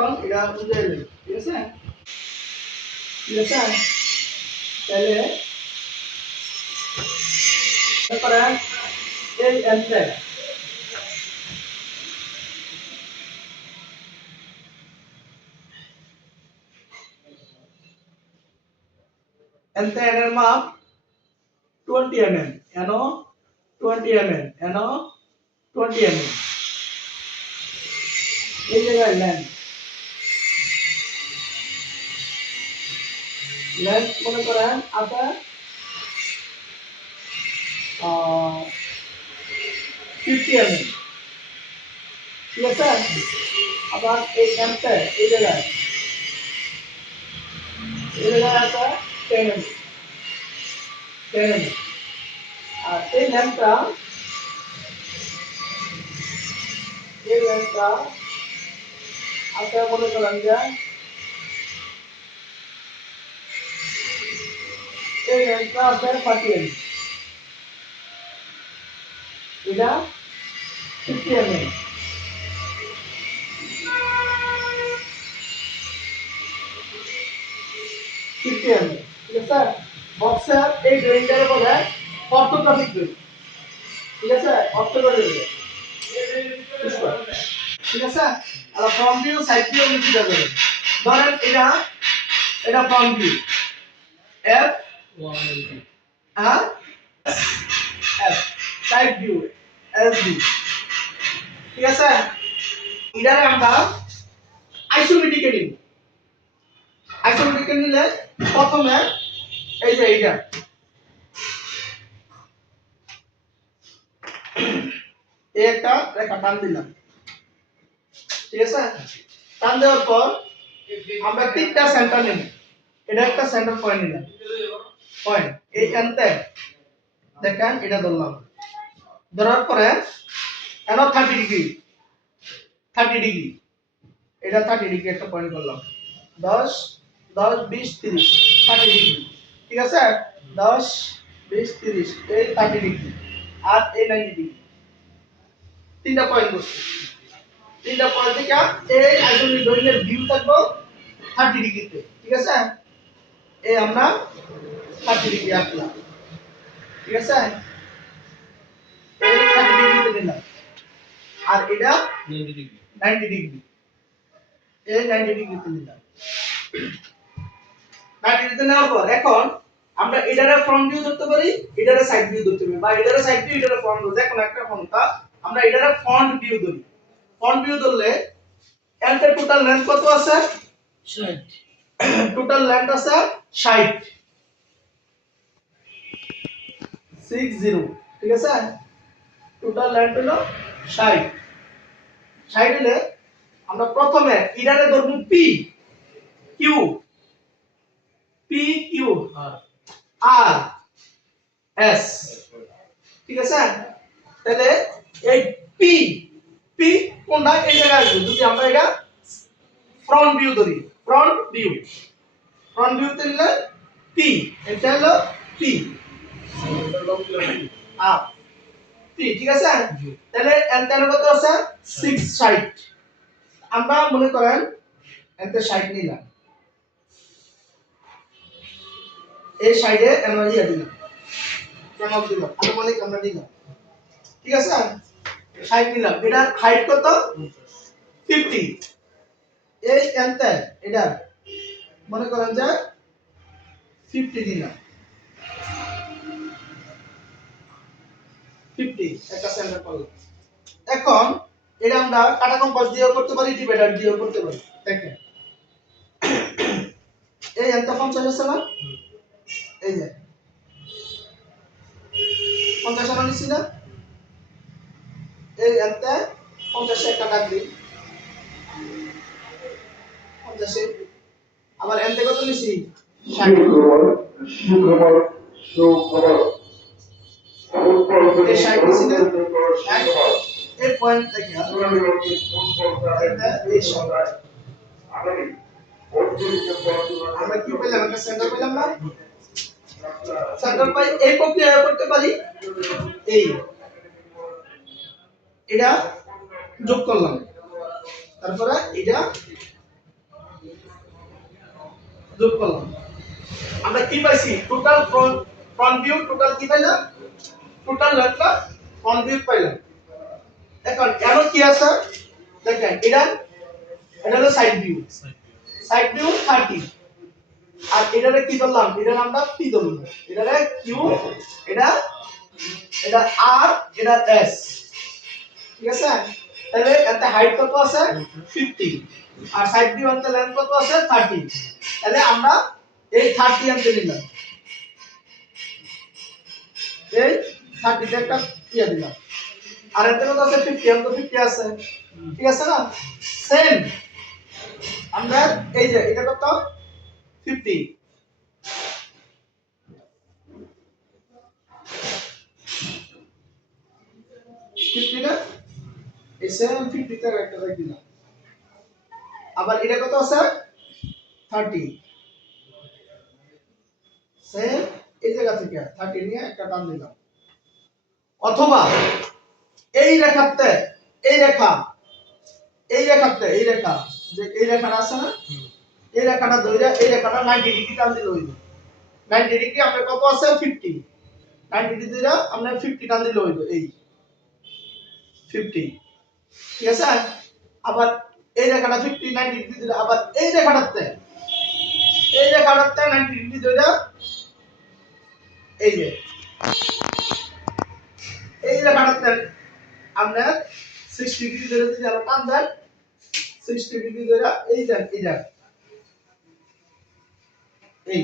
এখন এটা বুঝে এলেন, ঠিক আছে? ঠিক আছে, তাহলে তারপরে এই এন্টার এর মাপ 20 mm, এনো 20 mm, এনো 20 mm। এই জায়গায় লেন্থ মনে করেন আপনার 50 mm, ঠিক আছে? আবার এই এমটা এই জায়গায় আছে 10 mm, 10 mm। আর এই লেন্থটা আপনার মনে করেন যে এই লেন্থটা আছে 40 mm, এটা 50 mm। ঠিক আছে? বক্সের এই ড্রয়িংটাকে বলে অর্থোগ্রাফিক ড্রয়িং, ঠিক আছে? অর্থোগ্রাফিক, ঠিক আছে? আর ফ্রন্ট ভিউ সাইড ভিউ নিতে যাবে। ধরেন এটা ফ্রন্ট ভিউ এফ 1 হ্যাঁ F, side view S V, ঠিক আছে? এটারে আমরা আইসোমেট্রিকে নিব। আইসোমেট্রিকে নিলে প্রথমে এই যে এইটা এই একটা রেখা টান দিলাম, ঠিক আছে? টান দেওয়ার পর আমরা তিনটা সেন্টার নেব। এটা একটা সেন্টার পয়েন্ট নিলাম, পয়েন্ট এই এনতে দেখেন এটা ধরলাম, ধরার পরে এনো 30 ডিগ্রি, 30 ডিগ্রি, এটা 30 ডিগ্রি একটা পয়েন্ট করলাম। 10 10 20 30 30 ডিগ্রি, ঠিক আছে? 10 20 30 এই 30 ডিগ্রি আর এই 90 ডিগ্রি, তিনটা পয়েন্ট করছি। তিনটা পয়েন্ট থেকে এই আইসোমেট্রিক ড্রয়িং এর ভিউ থাকবে 30 ডিগ্রিতে, ঠিক আছে? এই আমরা 30 ডিগ্রি আঁকলাম, ঠিক আছে? এই 30 ডিগ্রিতে নিলাম আর এটা 90 ডিগ্রি, 90 ডিগ্রি, এই 90 ডিগ্রিতে নিলাম। 90 ডিগ্রিতে নেওয়ার পর এখন আমরা এটারে ফ্রন্ট ভিউ ধরতে পারি, এটারে সাইড ভিউ ধরতে পারি, বা এটারে সাইড ভিউ এটারে ফ্রন্ট ভিউ, দেখুন একটা ক্ষমতা আমরা এটারে ফ্রন্ট ভিউ ধরি। ফ্রন্ট ভিউ ধরলে এর টোটাল লেন্থ কত আছে? 60। টোটাল লেন্থ আছে 60, 60, ঠিক আছে? টোটাল লেন্থ হলো 60। 60 হলে আমরা প্রথমে এটারে ধরব P Q, P Q R S, ঠিক আছে? তাহলে এই পি পি কোনটা এই জায়গায় আসবে যদি আমরা এটা ফ্রন্ট ভিউ ধরি। ফ্রন্ট ভিউতে নিলে পি, এটা হলো পি আর পি, ঠিক আছে? তাহলে এন্টার কত আছে? 660। আমরা মনে করেন এন্টার 60 নিলাম, এই সাইডে আমরা দিয়ে দিলাম, কেন দিলাম আনুমানিক আমরা দিলাম, ঠিক আছে? 60 নিলাম। এটার হাইট কত? 50। এই এন্টার এটা মনে করেন যে 50 দিলাম, 50 একটা সেন্টার করলাম। এখন এটা আমরা কাটা কম্পাস দিয়েও করতে পারি, ডিভাইডার দিয়েও করতে পারি। দেখেন এই এন্টার 50 আছে না, এই যে 50 আনা নিছি না, এই এন্টার 50 একটা দাগ দিই, 50 আবার এন্টার কত নিছি? 60। এই 60 নিছি না, এই পয়েন্ট থেকে এই সংখ্যা আমরা কি পেলাম? একটা সেন্টার পেলাম না? সেন্টার পাই এই প্রক্রিয়া করতে পারি। এই এটা যোগ করলাম, তারপরে এটা যোগ করলাম আমরা কি পাইছি টোটাল ফ্রন্ট ভিউ টোটাল কি পাইলাম টোটাল লেফট ফ্রন্ট ভিউ পাইলাম এখন কেন কি আছে দেখেন এটা হলো সাইড ভিউ 30 আর এটারে কি ধরলাম এটার আমরা পি ধরলাম এটারে কিউ এটা এটা আর এটা এস ঠিক আছে তাহলে এতে হাইট কত আছে 50 আর সাইড ভিউ এর লেন্থ কত আছে 30 তাহলে আমরা এই 30 আনতে নিলাম এই 30 তে একটা ইয়া দিলাম আর এতে কত আছে 50 আনতে 50 আছে ঠিক আছে না সেম আমরা এই যে এটা কত 50 50 না এই সেম 50 তে একটা রাখ দিলাম আবার এটা কত আছে 30 সেম এই জায়গা থেকে 30 নিয়ে একটা টান দিলাম অথবা এই রেখাতে এই রেখা এই রেখাতে এই রেখা যে এই রেখাটা আছে না এই রেখাটা ধরে এই রেখাটা 90 ডিগ্রি টান দিলে হইবে 90 ডিগ্রি আমরা কত আছে 50 90 ডিগ্রি ধরে আমরা 50 টান দিলে হইবে এই 50 ঠিক আছে আবার এই রেখাটা 50 90 ডিগ্রি ধরে আবার এই রেখাটাতে 90 ডিগ্রি ধরে এই যে এই রেখাটাতে আমরা 60 ডিগ্রি ধরে যদি আমরা টান দেন 60 ডিগ্রি ধরে এই দেন এই